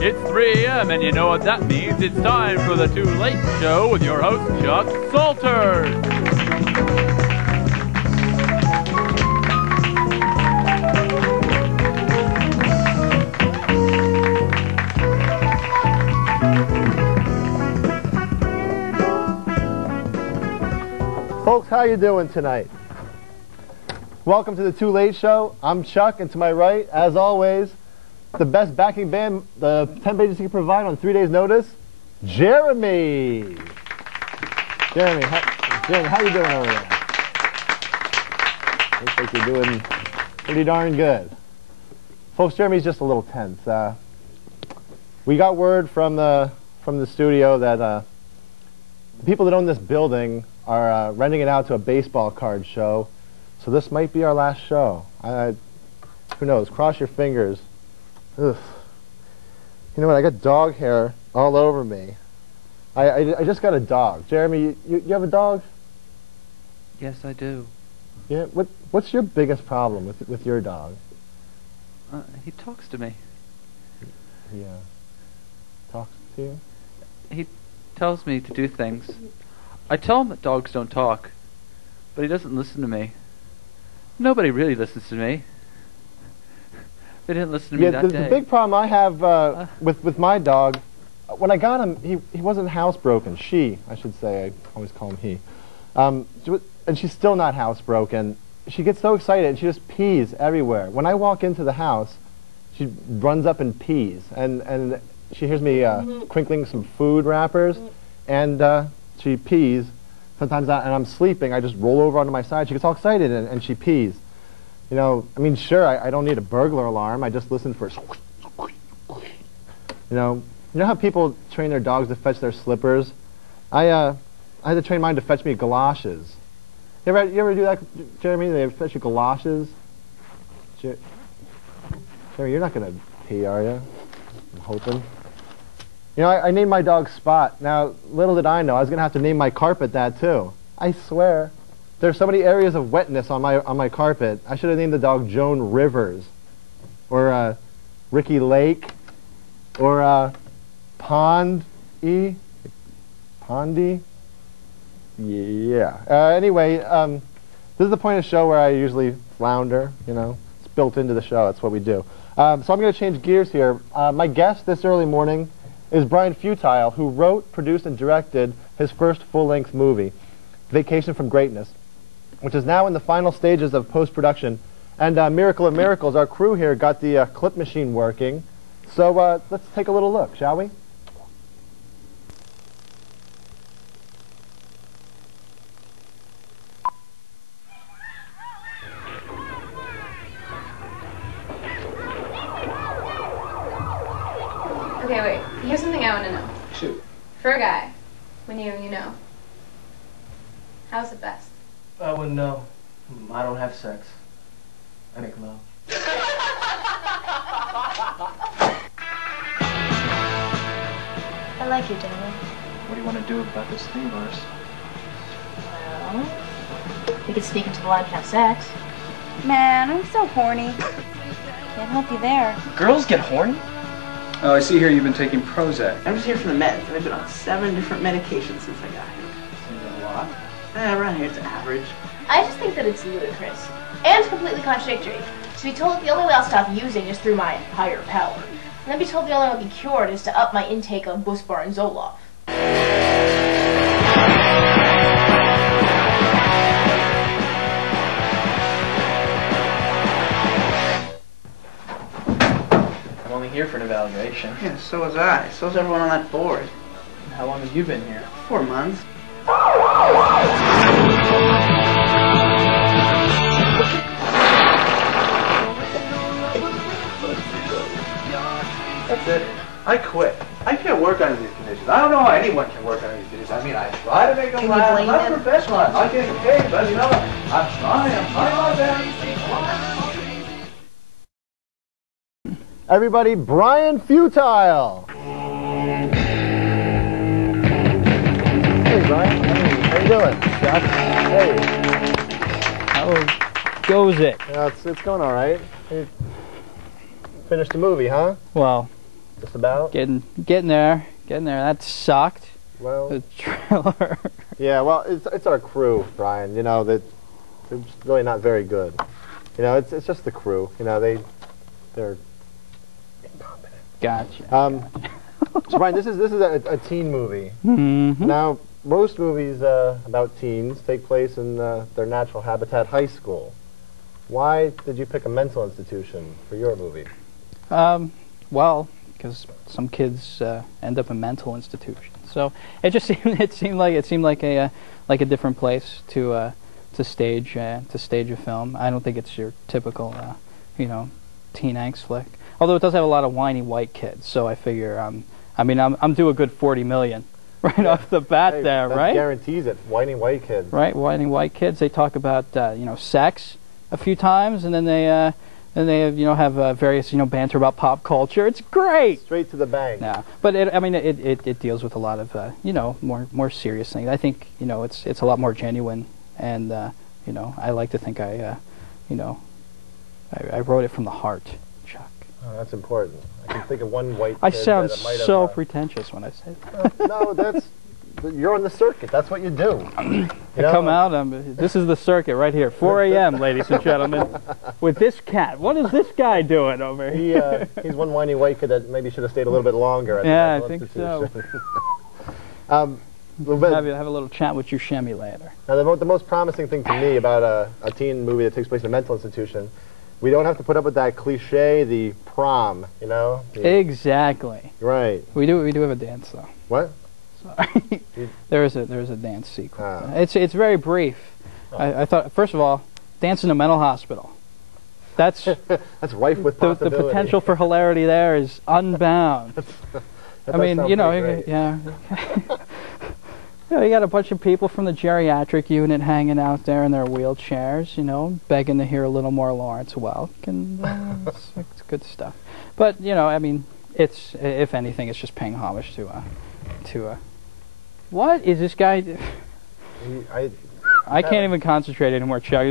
It's 3 a.m. and you know what that means. It's time for the Too Late Show with your host, Chuck Salters. Folks, how you doing tonight? Welcome to the Too Late Show. I'm Chuck, and to my right, as always, the best backing band the 10 pages can provide on 3 days' notice, Jeremy. Jeremy, how you doing over there? Looks like you're doing pretty darn good. Folks, Jeremy's just a little tense. We got word from the studio that the people that own this building are renting it out to a baseball card show, so this might be our last show. Who knows? Cross your fingers. Ugh. You know what? I got dog hair all over me. I just got a dog. Jeremy, you have a dog? Yes, I do. Yeah. What's your biggest problem with your dog? He talks to me. He talks to you? He tells me to do things. I tell him that dogs don't talk, but he doesn't listen to me. Nobody really listens to me. They didn't listen to me that day. The big problem I have with my dog, when I got him, he wasn't housebroken. She, I should say. I always call him he. And she's still not housebroken. She gets so excited and she just pees everywhere. When I walk into the house, she runs up and pees. And she hears me crinkling some food wrappers, and she pees. Sometimes and I'm sleeping, I just roll over onto my side. She gets all excited and she pees. You know, I mean, sure, I don't need a burglar alarm. I just listen for squish, squish, squish. You know how people train their dogs to fetch their slippers? I had to train mine to fetch me galoshes. You ever do that, Jeremy? They fetch you galoshes? Jeremy, you're not going to pee, are you? I'm hoping. You know, I named my dog Spot. Now, little did I know, I was going to have to name my carpet that, too. I swear. There's so many areas of wetness on my carpet. I should have named the dog Joan Rivers, or Ricky Lake, or Pondy. Yeah. Anyway, this is the point of the show where I usually flounder. You know, it's built into the show. That's what we do. So I'm going to change gears here. My guest this early morning is Brian Futile, who wrote, produced, and directed his first full-length movie, Vacation from Greatness, which is now in the final stages of post-production. And miracle of miracles, our crew here got the clip machine working. So let's take a little look, shall we? Okay, wait. Here's something I want to know. Shoot. For a guy, when you know, how's it best? I wouldn't know. I don't have sex. I make love. I like you, Daniel. What do you want to do about this thing of ours? Well, we could sneak into the lodge and have sex. Man, I'm so horny. Can't help you there. Girls get horny? Oh, I see here you've been taking Prozac. I'm just here for the meds. I've been on 7 different medications since I got here. Seems a lot. Around here it's average. I just think that it's ludicrous and completely contradictory to be told that the only way I'll stop using is through my higher power, and then be told the only way I'll be cured is to up my intake of Buspar and Zoloft. I'm only here for an evaluation. Yeah, so was I. So's everyone on that board. How long have you been here? 4 months. That's it. I quit. I can't work under these conditions. I don't know how anyone can work under these conditions. I mean, I try to make them laugh. I'm not professional. I'm not getting paid, but you know, I'm trying my best. Everybody, Brian Futile. Hey, Brian. Hey, how you doing? Chuck? Hey. How goes it? It's going all right. You finished the movie, huh? Well, Just about? Getting there. That sucked. Well, the trailer. Yeah, well, it's our crew, Brian. You know, they're just really not very good. You know, it's just the crew. You know, they're incompetent. Gotcha. So Brian, this is a teen movie. Mm-hmm. Now, most movies about teens take place in their natural habitat, high school. Why did you pick a mental institution for your movie? Well, because some kids end up in mental institutions. So it just seemed like a different place to stage a film. I don't think it's your typical teen angst flick. Although it does have a lot of whiny white kids, so I figure I'm due a good 40 million right off the bat there, that right? Guarantees it. Whiny white kids. Right, whiny white kids. They talk about sex a few times, and then they have various banter about pop culture. It's great. Straight to the bank. Yeah, but it deals with a lot of more serious things. I think it's a lot more genuine, and I like to think I wrote it from the heart, Chuck. Oh, that's important. I can think of one white kid I sound that might so have, pretentious when I say that. No, you're on the circuit. That's what you do. Come out. This is the circuit right here, 4 a.m., ladies and gentlemen, with this cat. What is this guy doing over here? He's one whiny white kid that maybe should have stayed a little bit longer. At yeah, the I think institution. so. Have a little chat with your Shemmy later. Now, the most promising thing to me about a teen movie that takes place in a mental institution, we don't have to put up with that cliche, the prom, Exactly. Right. We do have a dance though. What? Sorry. there is a dance sequence. It's very brief. I thought, first of all, dance in a mental hospital. That's rife with possibility. The potential for hilarity there is unbound. Yeah. You got a bunch of people from the geriatric unit hanging out there in their wheelchairs, begging to hear a little more Lawrence Welk, and it's good stuff. But it's, if anything, it's just paying homage to what is this guy? I can't even concentrate anymore, Chuck.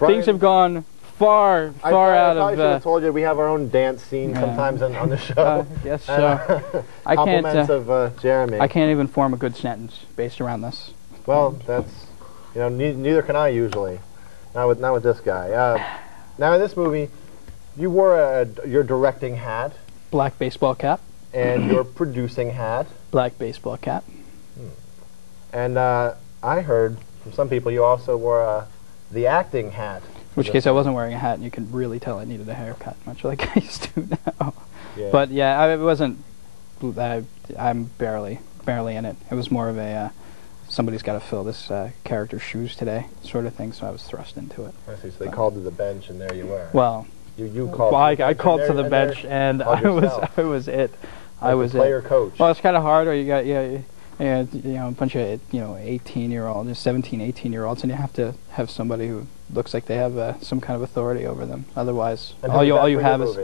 Things have gone far out of. I should have told you we have our own dance scene sometimes on the show. Yes, so I can't. Compliments of Jeremy. I can't even form a good sentence based around this. Well, that's neither can I usually. Not with this guy. Now in this movie, you wore your directing hat. Black baseball cap. And your producing hat. Black baseball cap. And I heard from some people you also wore the acting hat. In which case I wasn't wearing a hat, and you could really tell I needed a haircut, much like I used to now. Yeah. But yeah, it wasn't. I'm barely in it. It was more of a somebody's got to fill this character's shoes today sort of thing. So I was thrust into it. I see. So they called to the bench, and there you were. Well, you called. Well, I called to the bench, and I was it. I was player coach. Well, it's kind of hard, or you got a bunch of 18-year-olds, 17, 18-year-olds, and you have to have somebody who looks like they have some kind of authority over them. Otherwise, all you have is.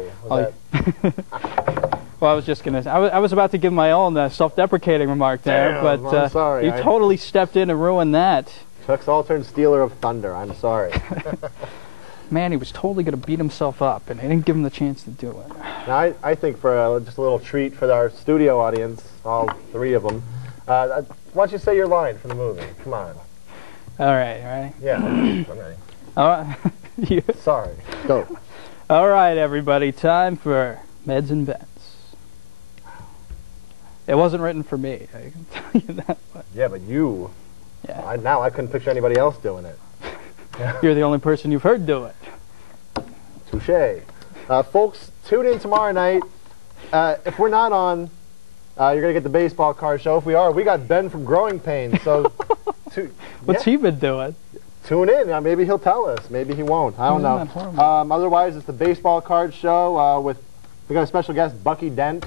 Well, I was just gonna. I was about to give my own self-deprecating remark there, Damn, but I'm sorry. You totally stepped in and ruined that. Chuck's alternate stealer of thunder. I'm sorry. Man, he was totally gonna beat himself up, and I didn't give him the chance to do it. Now, I think for just a little treat for our studio audience, all three of them, why don't you say your line for the movie? Come on. All right, ready? Yeah, I'm ready. All right. Sorry. Go. All right, everybody. Time for Meds and Bets. It wasn't written for me, I can tell you that. But yeah, but you. Yeah. Now I couldn't picture anybody else doing it. You're the only person you've heard do it. Touche. Folks, tune in tomorrow night. If we're not on, you're going to get the baseball card show. If we are, we got Ben from Growing Pains. So, what's he been doing? Tune in. Maybe he'll tell us. Maybe he won't. I don't know. Otherwise, it's the baseball card show we got a special guest, Bucky Dent.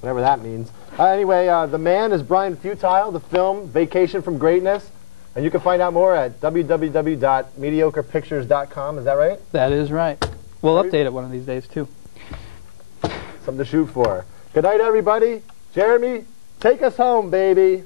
Whatever that means. Anyway, the man is Brian Futile, the film Vacation from Greatness. And you can find out more at www.mediocrepictures.com. Is that right? That is right. We'll update it one of these days, too. Something to shoot for. Good night, everybody. Jeremy, take us home, baby.